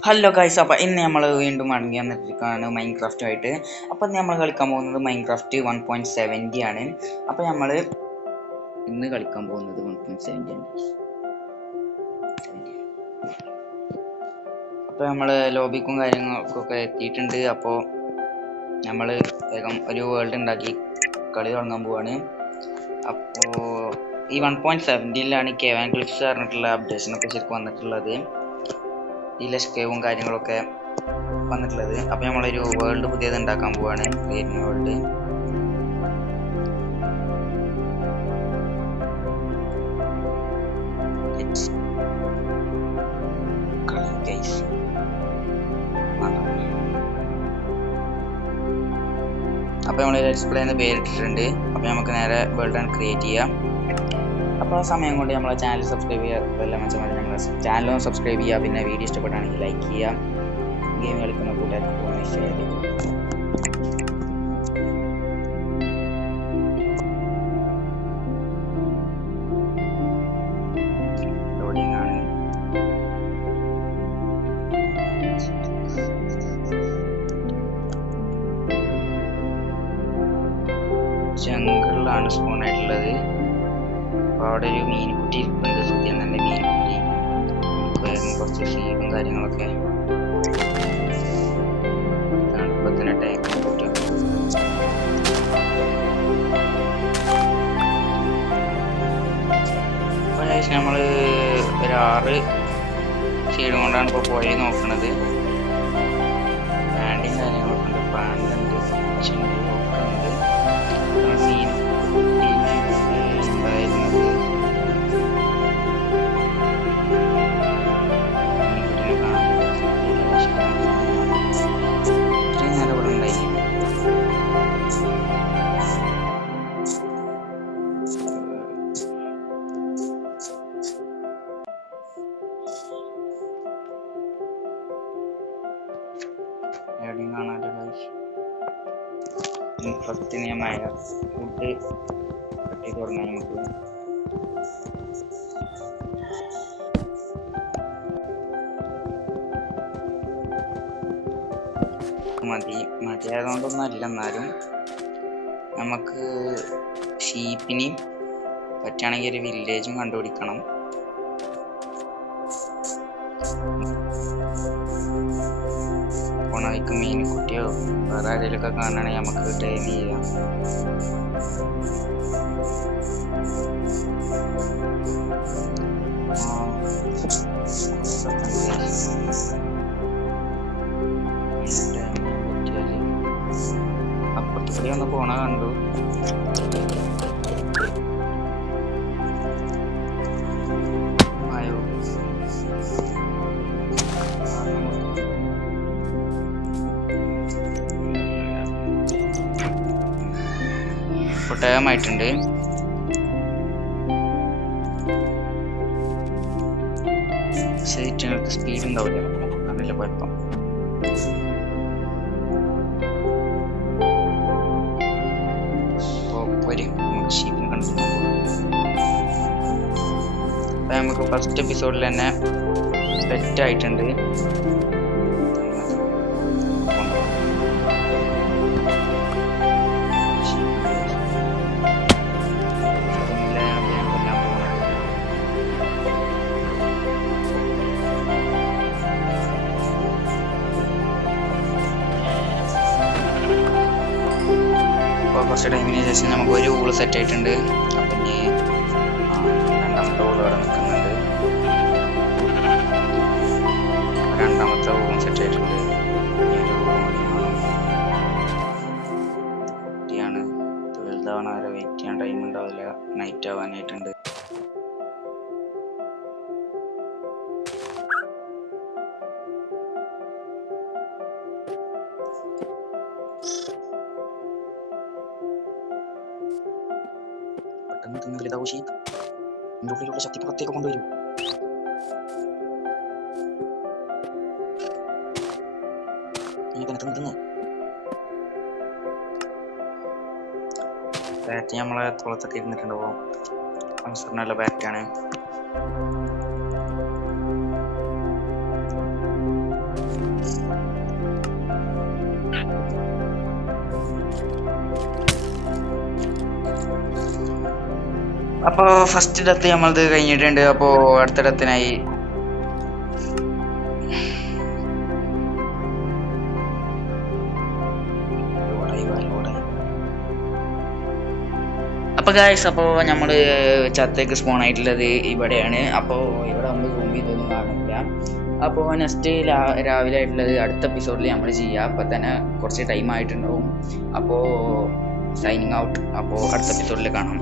Hello guys, അപ്പോൾ ഇന്ന് നമ്മൾ വീണ്ടും മടങ്ങി വന്നിരിക്കുകയാണ് മൈൻക്രാഫ്റ്റുമായിട്ട്. അപ്പോൾ ഇന്ന് നമ്മൾ കളിക്കാൻ പോകുന്നത് മൈൻക്രാഫ്റ്റ് 1.70 ആണ്. അപ്പോൾ നമ്മൾ ഇന്ന് കളിക്കാൻ പോകുന്നത് 1.70 ആണ്. അപ്പോൾ നമ്മൾ ലോബിക്കും കാര്യങ്ങൾക്കൊക്കെ എത്തിയിട്ടുണ്ട്. അപ്പോൾ നമ്മൾ വേഗം ഒരു വേൾഡ് ഉണ്ടാക്കി കളി തുടങ്ങാൻ പോവാണ്. അപ്പോൾ ഈ 1.70ലാണ് കേവാൻ ക്ലിപ്സ് പറഞ്ഞിട്ടുള്ള അപ്ഡേഷനൊക്കെ ശരിക്കും വന്നിട്ടുള്ളത്. ഈ ലഷ്കേവും കാര്യങ്ങളൊക്കെ വന്നിട്ടുള്ളത്. അപ്പോൾ നമ്മളൊരു വേൾഡ് പുതിയത് ഉണ്ടാക്കാൻ പോവാണ്, ക്രിയേറ്റ് വേൾഡ്. അപ്പോൾ നമ്മൾ ഡിസ്പ്ലേ എന്ന് പേരിട്ടിട്ടുണ്ട്. അപ്പോൾ നമുക്ക് നേരെ വേൾഡ് ക്രിയേറ്റ് ചെയ്യാം. അപ്പോൾ ആ സമയം കൊണ്ട് നമ്മളെ ചാനൽ സബ്സ്ക്രൈബ് ചെയ്യുക, എല്ലാം വെച്ചാൽ നമ്മളെ ചാനലും സബ്സ്ക്രൈബ് ചെയ്യുക. പിന്നെ വീഡിയോ ഇഷ്ടപ്പെട്ടാണെങ്കിൽ ലൈക്ക് ചെയ്യുക. ഗെയിം കളിക്കുന്ന കൂട്ടുകാർക്ക് ഷെയർ ചെയ്യുക. ലോഡിംഗ് ആണ്. ജംഗിളിലാണ് സ്പോൺ ആയിട്ടുള്ളത്. അപ്പോൾ അവിടെ ഒരു മീൻകുട്ടി ഇരിക്കുന്നത് സത്യം തന്നെ. മീൻകുട്ടി കുറച്ച് ഷീപ്പും കാര്യങ്ങളൊക്കെ തണുപ്പത്തിന് ടാങ്ക് കൂട്ടി. അപ്പോൾ ഏകദേശം നമ്മൾ ഒരു 6 ഷീഡ് കൊണ്ടാണ് ഇപ്പോൾ പോയി നോക്കുന്നത്. പാൻറ്റും കാര്യങ്ങളൊക്കെ ഉണ്ട്. പാൻറ്റുണ്ട്, ഫിച്ചുണ്ട്, ഒക്കെ ഉണ്ട്. പ്രത്യക്ഷമായ ഫുഡ് കട്ടി തുടങ്ങാൻ നമുക്ക് മതിയായതുകൊണ്ടൊന്നും അല്ല. എന്നാലും നമുക്ക് ഷീപ്പിനെയും പറ്റുകയാണെങ്കിൽ ഒരു വില്ലേജും കണ്ടുപിടിക്കണം. ഓണായിക്ക് മീൻകുട്ടിയോ വേറെ ആരെങ്കിലുമൊക്കെ കാണുകയാണെങ്കിൽ നമുക്ക് ടൈം ചെയ്യാം. അപ്പുറത്ത് കൂടി ഒന്ന് പോണ കണ്ടു. ടൈമായിട്ടുണ്ട്. ശരിക്കും സ്പീഡ് ഉണ്ടാവില്ല, അതില്ല കുഴപ്പം. ഷീപ്പിനെ കണ്ടു. അപ്പം നമുക്ക് ഫസ്റ്റ് എപ്പിസോഡിൽ തന്നെ സെറ്റ് ആയിട്ടുണ്ട്. കുറച്ച് ടൈമിന് ശേഷം നമുക്ക് ഒരു ഊള് സെറ്റ് ആയിട്ടുണ്ട്. അപ്പം ഇനി രണ്ടാമത്തെ ഊള് അവിടെ നിൽക്കുന്നുണ്ട്. രണ്ടാമത്തെ ഊളും സെറ്റ് ആയിട്ടുണ്ട്. കുട്ടിയാണ്, വലുതാവണ വരെ വെയിറ്റ് ചെയ്യാൻ ടൈം ഉണ്ടാവില്ല. നൈറ്റ് ആവാനായിട്ടുണ്ട്. വലുതാവും ഷീപ്പ്. ഇതിൻ്റെ ഉള്ളിലുള്ള ശക്തി പുറത്തേക്ക് കൊണ്ടുവരും. ബാറ്റ് നമ്മളെ കുളത്തൊക്കെ ഇരുന്നിട്ടുണ്ടാവും. നല്ല ബാറ്റാണ്. അപ്പോൾ ഫസ്റ്റ് ഡെത്ത് നമ്മളത് കഴിഞ്ഞിട്ടുണ്ട്. അപ്പോൾ അടുത്ത ഡെത്തിനായി അപ്പോൾ ഗായ്സ്, അപ്പോൾ നമ്മൾ ചത്തേക്ക് സ്പോൺ ആയിട്ടുള്ളത് ഇവിടെയാണ്. അപ്പോൾ ഇവിടെ നമ്മൾ സൂം ഇതൊന്നും കാണില്ല. അപ്പോൾ നെക്സ്റ്റ് രാവിലെ ആയിട്ടുള്ളത് അടുത്ത എപ്പിസോഡിൽ നമ്മൾ ചെയ്യുക. അപ്പോൾ തന്നെ കുറച്ച് ടൈം ആയിട്ടുണ്ടാവും. അപ്പോൾ സൈനിങ് ഔട്ട്. അപ്പോൾ അടുത്ത എപ്പിസോഡിൽ കാണാം.